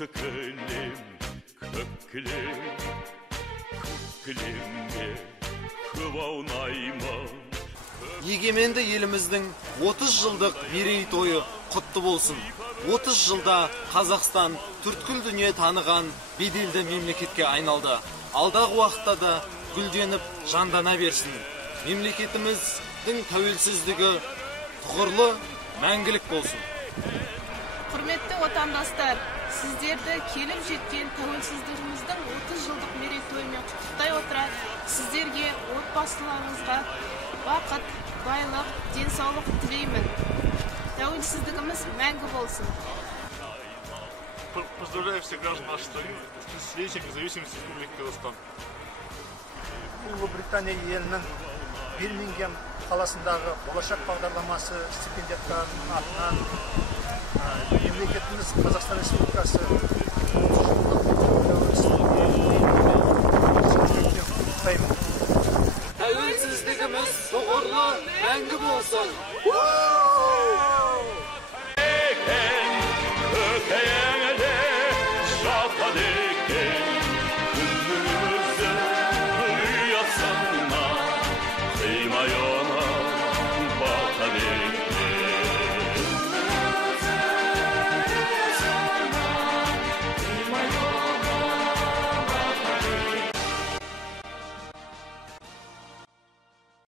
Tıkılım, kökülüm, kökülümde kıvaunayma. Егеменді еліміздің 30 жылдық мерейтойы құтты болсын. 30 жылда Қазақстан түрткіл дүние таныған беделді мемлекетке айналды. Алдағы уақытта да гүлденіп жандана берсін. Мемлекетіміздің тәуелсіздігі тұғырлы, мәңгілік болсын. Құрметті отандастар, сіздерді келіп жеткен тәуелсіздігіміздің 30 жылдық мерейтойымен құттықтай отыра, сіздерге отбасыларыңызға бақыт, байлық, денсаулық тілеймін. Тәуелсіздігіміз мәңгі болсын. Поздравляю всех граждан нашей страны с 30-летием независимости Республики Казахстан. Ұлыбритания елінің Бирмингем қаласындағы болашақ бағдарламасы стипендиаттарының атынан мемлекетіміз Қазақстан Республикасы 30 жылдық Тәуелсіздігіміз тұғырлы, мәңгі болсын.